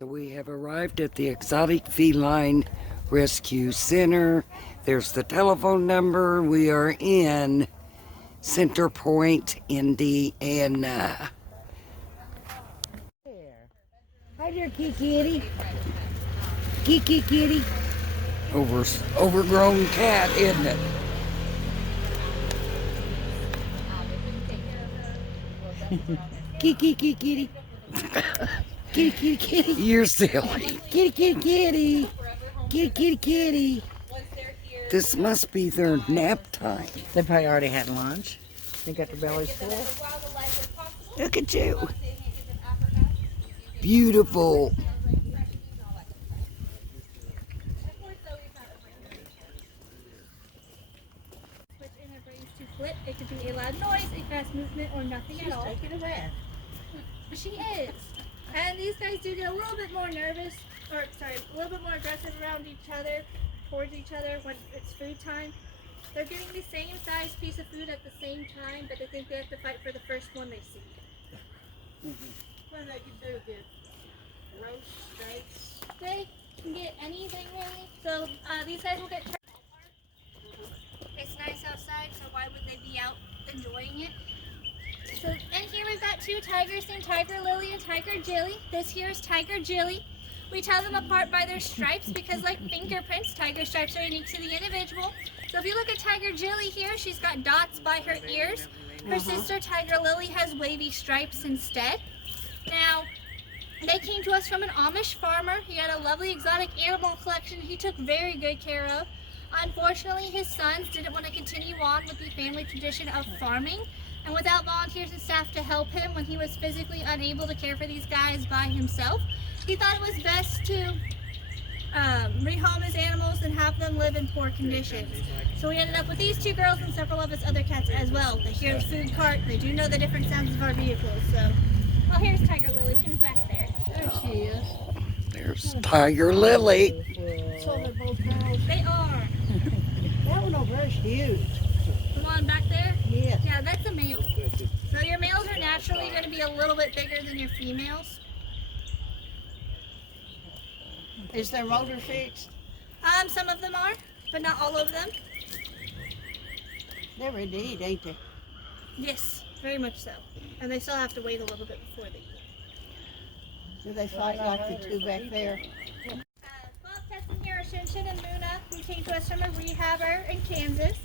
We have arrived at the Exotic Feline Rescue Center. There's the telephone number. We are in Center Point, Indiana. Hi there, kitty. Kitty. Overgrown cat, isn't it? Kitty. Kitty. You're silly. Kitty. This must be their nap time. They probably already had lunch. They got their bellies full. Look at you. Beautiful. It could be a loud noise, a fast movement, or nothing at all. She's taking a bath. She is. And these guys do get a little bit more nervous, a little bit more aggressive around each other, towards each other when it's food time. They're getting the same size piece of food at the same time, but they think they have to fight for the first one they see. What do they can do? Get roast steaks? They can get anything really. So these guys will get It's nice outside, so why would they be out enjoying it? So, and here we've got two tigers named Tiger Lily and Tiger Jilly. This here is Tiger Jilly. We tell them apart by their stripes because, like fingerprints, tiger stripes are unique to the individual. So if you look at Tiger Jilly here, she's got dots by her ears. Her sister Tiger Lily has wavy stripes instead. Now, they came to us from an Amish farmer. He had a lovely exotic animal collection he took very good care of. Unfortunately, his sons didn't want to continue on with the family tradition of farming, and without volunteers and staff to help him when he was physically unable to care for these guys by himself, he thought it was best to rehome his animals and have them live in poor conditions. So we ended up with these two girls and several of his other cats as well. They hear the food cart, they do know the different sounds of our vehicles. So, oh, here's Tiger Lily, she was back there. There she is. There's Tiger Lily. So they're both girls. They are. That one over there is huge. The one back there? Yes. Yeah, that's a male. So your males are naturally going to be a little bit bigger than your females. Is their motor fixed? Some of them are, but not all of them. They're indeed, ain't they? Yes, very much so. And they still have to wait a little bit before they eat. Do they fight like the two back there? Bobcats in here are Shinshin and Muna, who came to us from a rehabber in Kansas.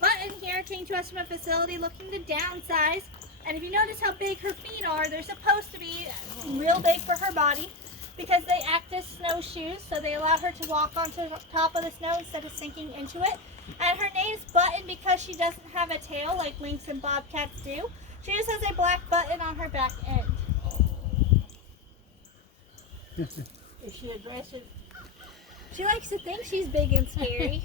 Button here came to us from a facility looking to downsize. And if you notice how big her feet are, they're supposed to be real big for her body because they act as snowshoes, so they allow her to walk onto the top of the snow instead of sinking into it. And her name's Button because she doesn't have a tail like lynx and bobcats do. She just has a black button on her back end. Is she aggressive? She likes to think she's big and scary.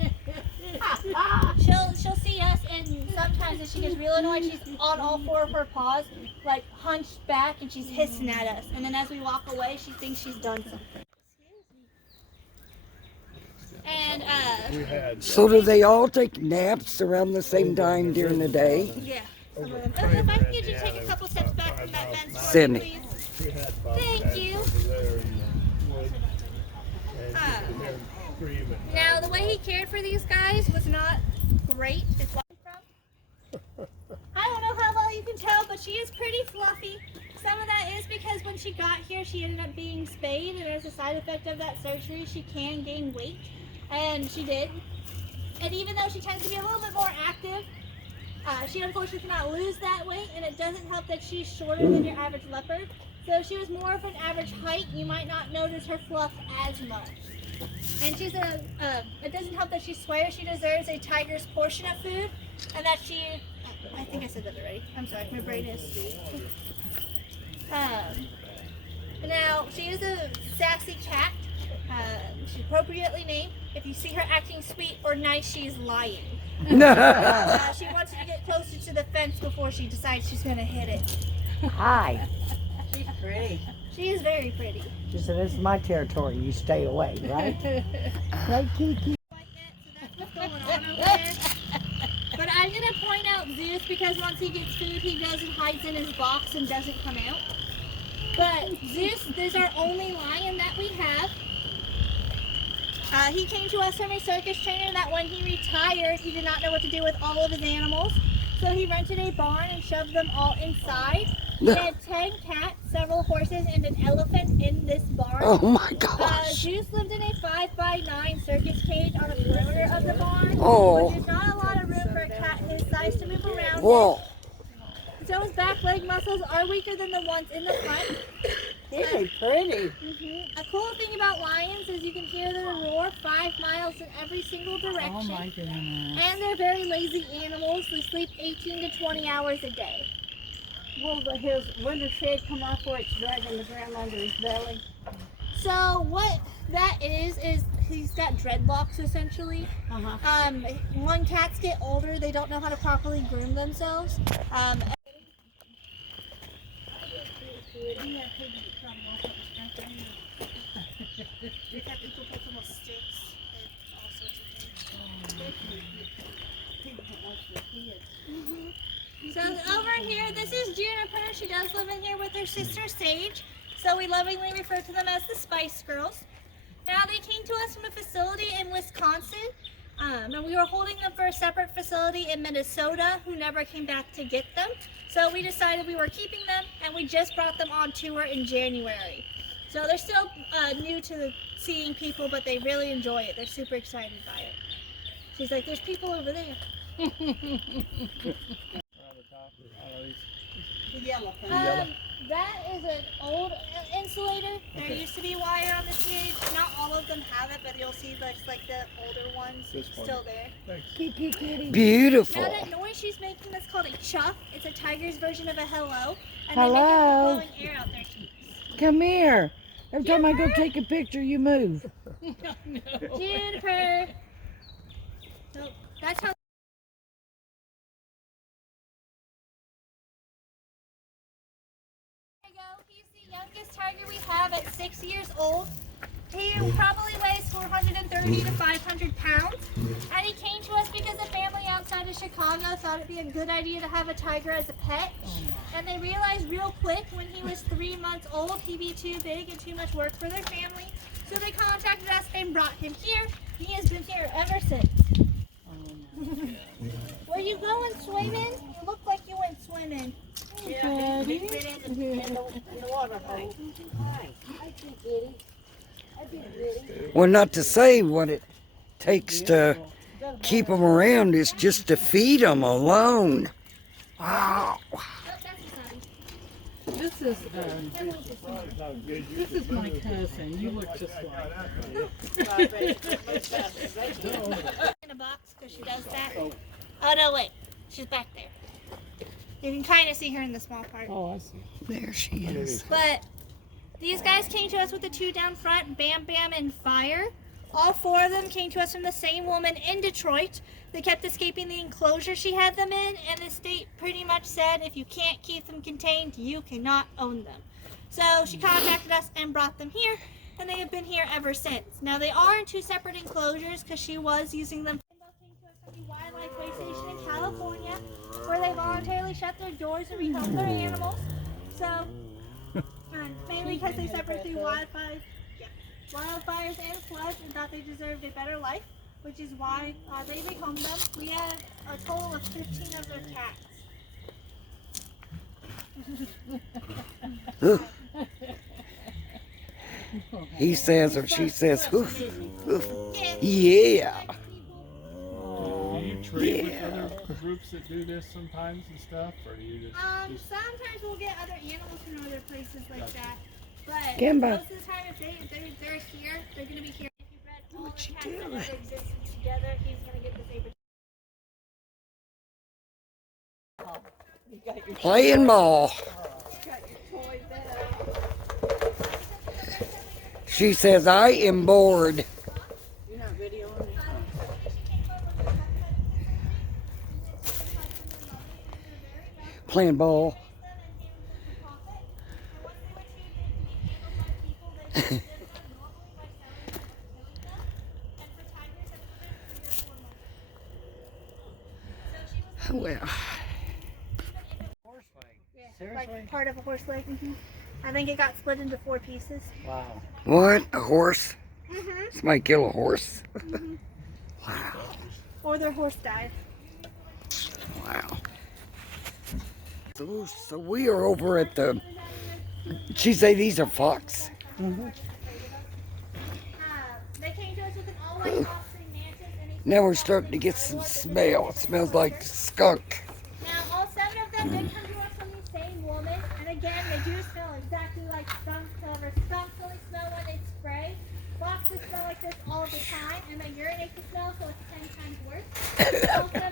She'll see us, and sometimes if she gets real annoyed, she's on all four of her paws, like hunched back, and she's hissing at us. And then as we walk away, she thinks she's done something. And So do they all take naps around the same time during the day? yeah. Some of them. Oh, if I can get you to take a couple steps back from that fence, Send it. please. Thank you. Now, the way he cared for these guys was not great. It's from. I don't know how well you can tell, but she is pretty fluffy. Some of that is because when she got here, she ended up being spayed, and as a side effect of that surgery, she can gain weight, and she did. And even though she tends to be a little bit more active, she unfortunately cannot lose that weight, and it doesn't help that she's shorter than your average leopard. So if she was more of an average height, you might not notice her fluff as much. And she's it doesn't help that she swears she deserves a tiger's portion of food, and that I think I said that already. I'm sorry, my brain is. Now, she is a sassy cat. She's appropriately named. If you see her acting sweet or nice, she's lying. She wants you to get closer to the fence before she decides she's going to hit it. Hi. She's pretty. She is very pretty. She said, this is my territory. You stay away, right? Right, Kiki? Like that, so that's what's going on over there. But I'm going to point out Zeus because once he gets food, he goes and hides in his box and doesn't come out. But Zeus is our only lion that we have. He came to us from a circus trainer that when he retired, he did not know what to do with all of his animals. So he rented a barn and shoved them all inside. He had 10 cats, several horses, and an elephant in this barn. Oh my gosh. Zeus lived in a 5x9 circus cage on the perimeter of the barn. Oh. Which is not a lot of room for a cat his size to move around. Whoa. So his back leg muscles are weaker than the ones in the front. Isn't he pretty? A cool thing about lions is you can hear their roar 5 miles in every single direction. Oh my goodness. And they're very lazy animals. They sleep 18 to 20 hours a day. Will his winter shade come off where it's dragging the ground under his belly? So what that is he's got dreadlocks essentially. When cats get older, they don't know how to properly groom themselves. So over here, this is Juniper. She does live in here with her sister Sage. So we lovingly refer to them as the Spice Girls. Now they came to us from a facility in Wisconsin. And we were holding them for a separate facility in Minnesota who never came back to get them. So we decided we were keeping them and we just brought them on tour in January. So they're still new to seeing people, but they really enjoy it. They're super excited by it. She's like, there's people over there. The yellow thing. That is an old insulator. There used to be wire on this cage. Not all of them have it, but you'll see like the older ones still there. Beautiful. Now that noise she's making, that's called a chuff. It's a tiger's version of a hello. And Hello. they make it blowing air out their cheeks. Come here. Every time I go take a picture, you move. Juniper. So that's how. There you go. He's the youngest tiger we have at 6 years old. He probably weighs 430 to 500 pounds. And he came to us because a family outside of Chicago thought it'd be a good idea to have a tiger as a pet. And they realized real quick when he was 3 months old, he'd be too big and too much work for their family. So they contacted us and brought him here. He has been here ever since. Were you going swimming? You look like you went swimming. Yeah, he's been in the water hole. Well, not to say what it takes to keep them around is just to feed them alone. Wow. Oh, that's exciting. This is my cousin. You look just like. In a box because she does that. Oh no, wait. She's back there. You can kind of see her in the small part. Oh, I see. There she is. But these guys came to us with the 2 down front, Bam Bam and Fire. All 4 of them came to us from the same woman in Detroit. They kept escaping the enclosure she had them in, and the state pretty much said if you can't keep them contained, you cannot own them. So she contacted us and brought them here, and they have been here ever since. Now they are in 2 separate enclosures because she was using them. They came to us from the Wildlife Way Station in California, where they voluntarily shut their doors and rehome their animals. So mainly because they suffered through wildfires and floods and thought they deserved a better life, which is why they rehomed them. We have a total of 15 of their cats. He says or she says, hoof, hoof. Yeah. Do you trade with other groups that do this sometimes and stuff, or do you just? Sometimes we'll get other animals from other places like that, but Kimba. most of the time if they're here, they're going to be here. If you bred all the cats that ever existed together, he's going to get the saber. Playing ball. She says, I am bored. You're not videoing it? Playing ball. Well, Like part of a horse leg. I think it got split into 4 pieces. Wow. What? A horse? Mm-hmm. Somebody kill a horse? Wow. Or their horse died. Wow. So we are over at the, she say these are fox? They came to us with an all-white fox-ring mantis. And Now we're starting to get some smell. It smells like skunk. now all 7 of them did come to us from the same woman. And again, they do smell exactly like skunks. However, skunks only smell when they spray. Foxes smell like this all the time, and they urinate the smell, so it's 10 times worse. All 7